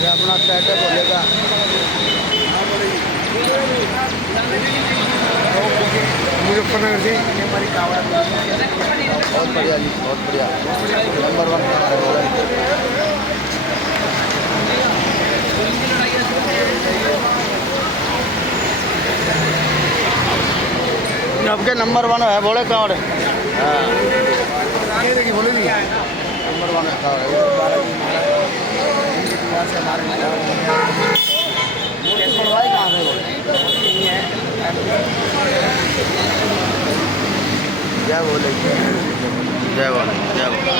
ये अपना सेट है बोलेगा मुजफ्फरनगर से बहुत बढ़िया जी बहुत बढ़िया नंबर 1 का है आपके नंबर 1 है बोले कहाँ रे हाँ ये देखिए बोले नहीं नंबर 1 है कहाँ से बोले क्या बोले जय बोले जय बोले